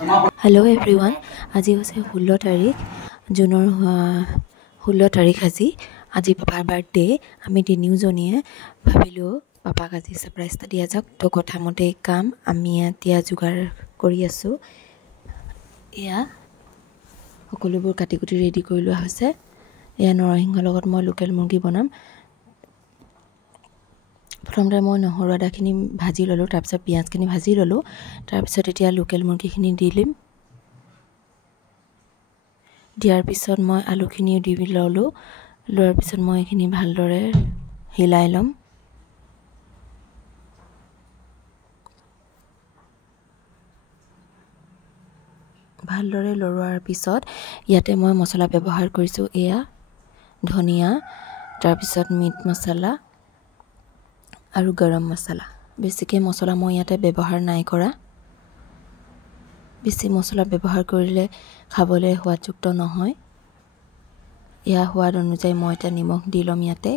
Hello' everyone, আজি হৈছে 16 তাৰিখ জুনৰ 16 তাৰিখ। আজি পাপাৰ বাৰ্থডে। আমি তিনিওজনীয়ে ভাবিলোঁ পাপাক আজি ছাৰপ্ৰাইজ এটা দিয়া যাওক। তো কথামতে কাম আমি এতিয়া যোগাৰ কৰি আছোঁ। এয়া সকলোবোৰ কাটি কুটি ৰেডি কৰি লোৱা হৈছে। এয়া নৰসিংহৰ লগত মই লোকেল মুৰ্গী বনাম। প্ৰথমতে মই নহৰু আদাখিনি ভাজি ল'লোঁ, তাৰপিছত পিঁয়াজখিনি ভাজি ল'লোঁ, তাৰপিছত এতিয়া লোকেল মুৰ্গীখিনি দি দিম। দিয়াৰ পিছত মই আলুখিনিও দি ল'লোঁ। লোৱাৰ পিছত মই এইখিনি ভালদৰে হিলাই ল'ম। ভালদৰে লৰোৱাৰ পিছত ইয়াতে মই মছলা ব্যৱহাৰ কৰিছোঁ। এয়া ধনিয়া, তাৰপিছত মিট মছলা আৰু গৰম মছলা। বেছিকৈ মছলা মই ইয়াতে ব্যৱহাৰ নাই কৰা। বেছি মছলা ব্যৱহাৰ কৰিলে খাবলৈ সোৱাদযুক্ত নহয়। এয়া সোৱাদ অনুযায়ী মই এতিয়া নিমখ দি ল'ম ইয়াতে।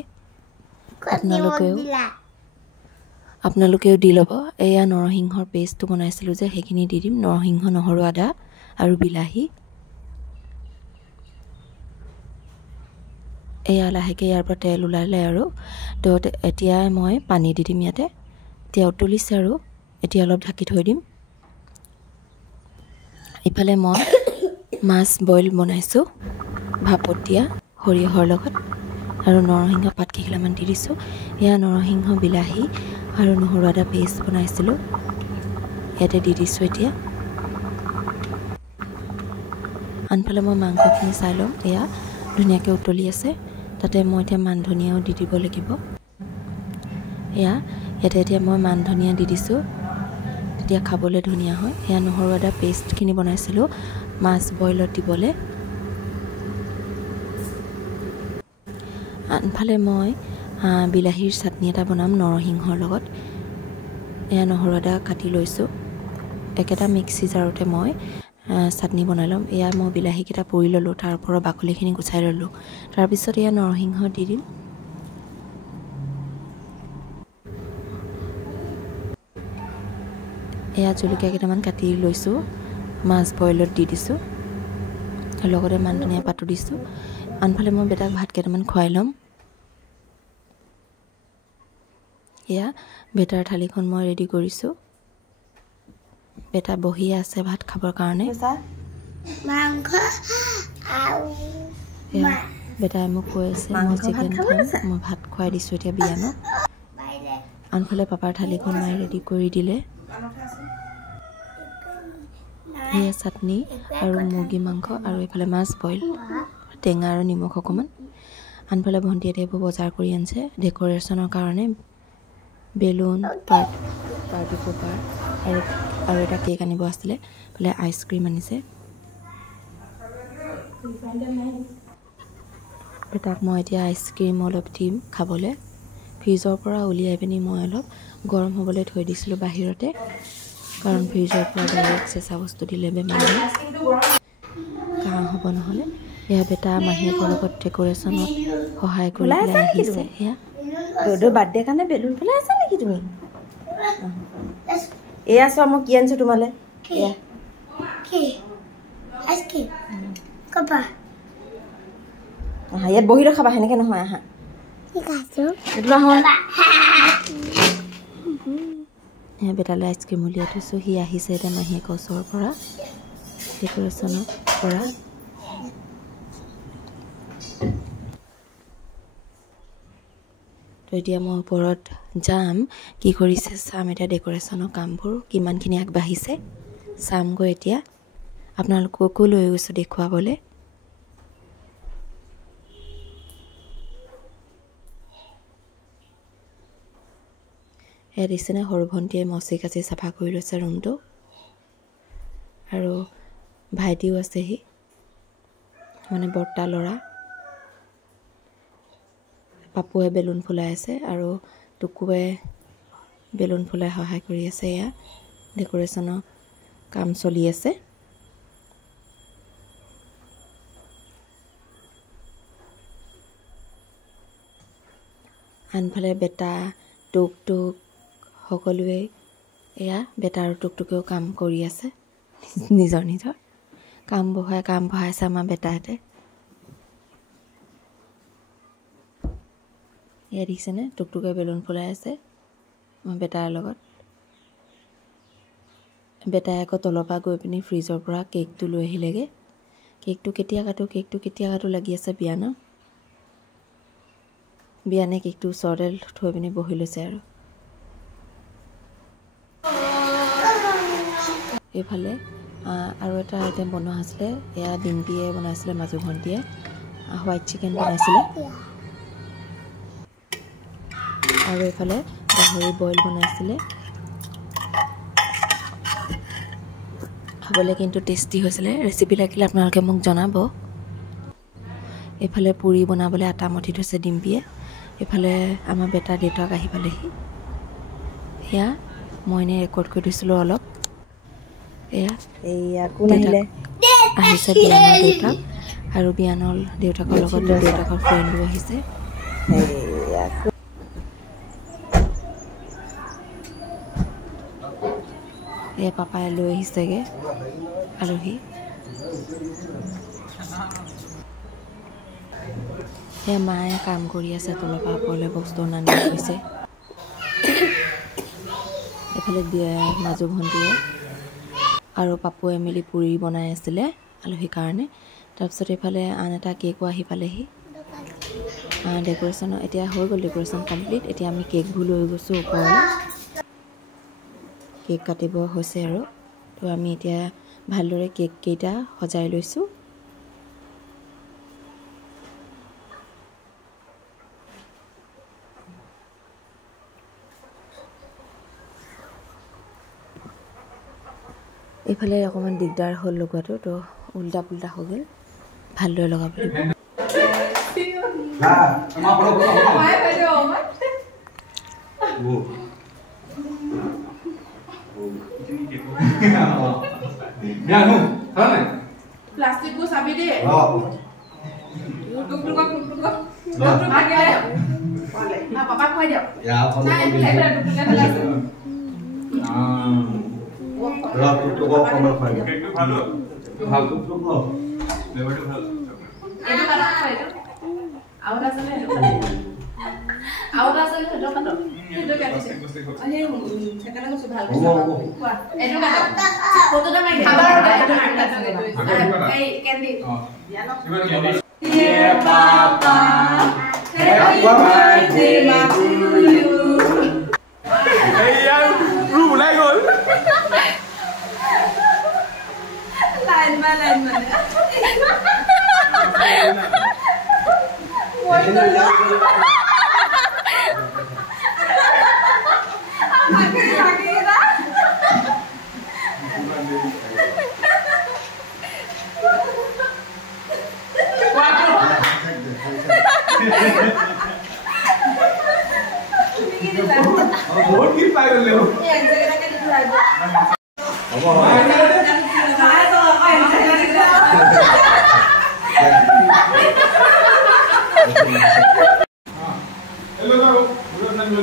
আপোনালোকেও দি ল'ব। এয়া নৰসিংহৰ পেষ্টটো বনাইছিলোঁ যে সেইখিনি দি দিম। নৰসিংহ, নহৰু, আদা আৰু বিলাহী। এয়া লাহেকৈ ইয়াৰ পৰা তেল ওলালে আৰু তো এতিয়া মই পানী দি দিম ইয়াতে। এতিয়া উতলিছে আৰু এতিয়া অলপ ঢাকি থৈ দিম। ইফালে মই মাছ বইল বনাইছোঁ ভাপত দিয়া সৰিয়হৰ লগত, আৰু নৰসিংহ পাত কেইখিলামান দি দিছোঁ। এয়া নৰসিংহ, বিলাহী আৰু নহৰু আদা পেষ্ট বনাইছিলোঁ, ইয়াতে দি দিছোঁ এতিয়া। আনফালে মই মাংসখিনি চাই ল'ম। এয়া ধুনীয়াকৈ উতলি আছে, তাতে মই এতিয়া মান ধনিয়াও দি দিব লাগিব। ইয়াতে এতিয়া মই মান ধনিয়া দি দিছোঁ, তেতিয়া খাবলৈ ধুনীয়া হয়। এয়া নহৰু আদা পেষ্টখিনি বনাইছিলোঁ মাছ বইলত দিবলৈ। আনফালে মই বিলাহীৰ চাটনি এটা বনাম নৰসিংহৰ লগত। এয়া নহৰু আদা কাটি লৈছোঁ। একেটা মিক্সি জাৰতে মই চাটনি বনাই ল'ম। এয়া মই বিলাহীকেইটা পুৰি ল'লোঁ, তাৰ ওপৰৰ বাকলিখিনি গুচাই ল'লোঁ। তাৰপিছত এয়া নৰসিংহ দি দিম। এয়া জলকীয়া কেইটামান কাটি লৈছোঁ, মাছ বইলত দি দিছোঁ, লগতে মান ধনিয়া পাতো দিছোঁ। আনফালে মই বেটাক ভাত কেইটামান খুৱাই ল'ম। এয়া বেটাৰ থালিখন মই ৰেডি কৰিছোঁ। বেটা বহি আছে ভাত খাবৰ কাৰণে। বেটাই মোক কৈ আছে মই চিকেন খাম, মই ভাত খুৱাই দিছোঁ এতিয়া বিয়ানক। আনফালে পাপাৰ থালিখন মায়ে ৰেডি কৰি দিলে। এয়া চাটনি আৰু মুৰ্গী মাংস, আৰু এইফালে মাছ বইল, টেঙা আৰু নিমখ অকণমান। আনফালে ভণ্টি এতিয়া এইবোৰ বজাৰ কৰি আনিছে ডেক'ৰেশ্যনৰ কাৰণে। বেলুন, পাৰ্টি পেপাৰ আৰু এটা কেক আনিব আছিলে। এইফালে আইচক্ৰীম আনিছে। তাক মই এতিয়া আইচক্ৰীম অলপ দিম খাবলৈ। ফ্ৰিজৰ পৰা উলিয়াই পিনি মই অলপ গৰম হ'বলৈ থৈ দিছিলোঁ বাহিৰতে, কাৰণ ফ্ৰিজৰ পৰা ডাইৰেক্ট চেঁচা বস্তু দিলে বেমাৰ হয়, কাহ হ'ব নহ'লে। এয়া বেটা মাহীয়েকৰ লগত ডেক'ৰেশ্যনত সহায় কৰি পেলাই আহিছে। এয়া বাৰ্থডে কাৰণে বেলুন ফুলাই আছা নেকি তুমি? এয়া চোৱা মই কি আনিছোঁ তোমালৈ। ইয়াত বহি ৰখাবা, সেনেকে নহয়। আহা এয়া বেটালৈ আইচক্ৰীম উলিয়াই থৈছোঁ। সি আহিছে এতিয়া মাহীয়েকৰ ওচৰৰ পৰা ডেক'ৰেশ্যনৰ পৰা। তো এতিয়া মই ওপৰত যাম, কি কৰিছে চাম। এতিয়া ডেক'ৰেশ্যনৰ কামবোৰ কিমানখিনি আগবাঢ়িছে চামগৈ। এতিয়া আপোনালোককো লৈ গৈছোঁ দেখুৱাবলৈ। এয়া দিছেনে সৰু ভণ্টীয়ে মচি কাচি চাফা কৰি লৈছে ৰুমটো, আৰু ভাইটিও আছেহি, মানে বৰ্তা ল'ৰা। পাপুৱে বেলুন ফুলাই আছে আৰু টুকুৱে বেলুন ফুলাই সহায় কৰি আছে। এয়া ডেক'ৰেশ্যনৰ কাম চলি আছে। আনফালে বেটা, টুক সকলোৱে এয়া বেটা আৰু টুকটুকেও কাম কৰি আছে। নিজৰ নিজৰ কাম বঢ়াইছে আমাৰ বেটাহঁতে। এয়া দেখিছেনে টুকটুকে বেলুন ফুলাই আছে আমাৰ বেটাৰ লগত। বেটাই আকৌ তলৰ পৰা গৈ পিনি ফ্ৰিজৰ পৰা কেকটো লৈ আহিলেগৈ। কেকটো কেতিয়া কাটো লাগি আছে বিয়ানে কেকটো ওচৰতে থৈ পিনি বহি লৈছে আৰু। এইফালে আৰু এটা আইটেম বনোৱা আছিলে, এয়া ডিম্পিয়ে বনাইছিলে, মাজু ভণ্টিয়ে হোৱাইট চিকেন বনাইছিলে। আৰু এইফালে গাহৰি বইল বনাইছিলে। খাবলৈ কিন্তু টেষ্টি হৈছিলে। ৰেচিপি লাগিলে আপোনালোকে মোক জনাব। এইফালে পুৰি বনাবলৈ আটা মঠি থৈছে ডিম্পিয়ে। এইফালে আমাৰ বেটা দেউতাক আহি পালেহি। এয়া মই এনেই ৰেকৰ্ড কৰি দিছিলোঁ অলপ। এয়া কোন আহিলে? আহিছে বিয়ানৰ দেউতাক, আৰু বিয়ানৰ দেউতাকৰ লগত দেউতাকৰ ফ্ৰেণ্ডো আহিছে। এয়া পাপাই লৈ আহিছেগৈ আলহী। সেয়া মায়ে কাম কৰি আছে, তলৰ পৰা ওপৰলৈ বস্তু অনা গৈছে। এইফালে মাজু ভণ্টিয়ে আৰু পাপুৱে মিলি পুৰি বনাই আছিলে আলহীৰ কাৰণে। তাৰপিছত এইফালে আন এটা কেকো আহি পালেহি। ডেক'ৰেশ্যন এতিয়া হৈ গ'ল, ডেক'ৰেশ্যন কমপ্লিট। এতিয়া আমি কেকবোৰ লৈ গৈছোঁ ওপৰলৈ। কেক কাটিব হৈছে আৰু তো আমি এতিয়া ভালদৰে কেককেইটা সজাই লৈছোঁ। এইফালে অকণমান দিগদাৰ হ'ল লগোৱাটো, তো উল্টা পুল্টা হৈ গ'ল। ভালদৰে লগাব লাগিব। প্লাষ্টিকবোৰ চাবি দে। পাপা খুৱাই দিয়ক।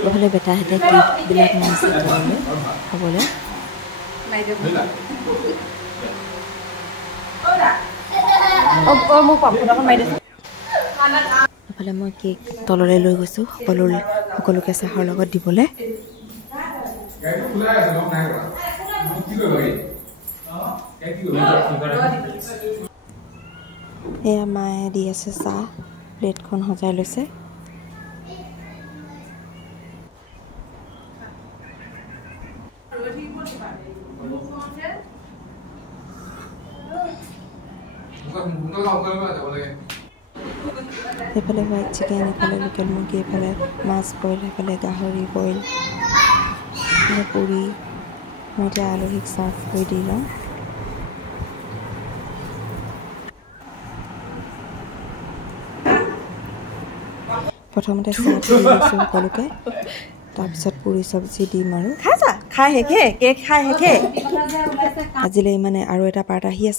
এইফালে বেটাহঁতে কেকবিলাক নিছে তললৈ খাবলৈ। এইফালে মই কেক তললৈ লৈ গৈছোঁ সকলোকে চাহৰ লগত দিবলৈ। এয়া মায়ে দি আছে চাহ, প্লেটখন সজাই লৈছে। এইফালে হোৱাইট চিকেন, এইফালে লোকেল মুৰ্গী, এইফালে মাছ বইল, এইফালে গাহৰি বইল, এইফালে পুৰি। মই এতিয়া আলহীক চাৰ্ভ কৰি দি লওঁ। প্ৰথমতে চাহ দি লৈছোঁ সকলোকে, তাৰপিছত পুৰি চব্জি দিম আৰু খাই শেষে কেক খাই শেষে। আজিলৈ ইমানে। আৰু এটা পাৰ্ট আহি আছে।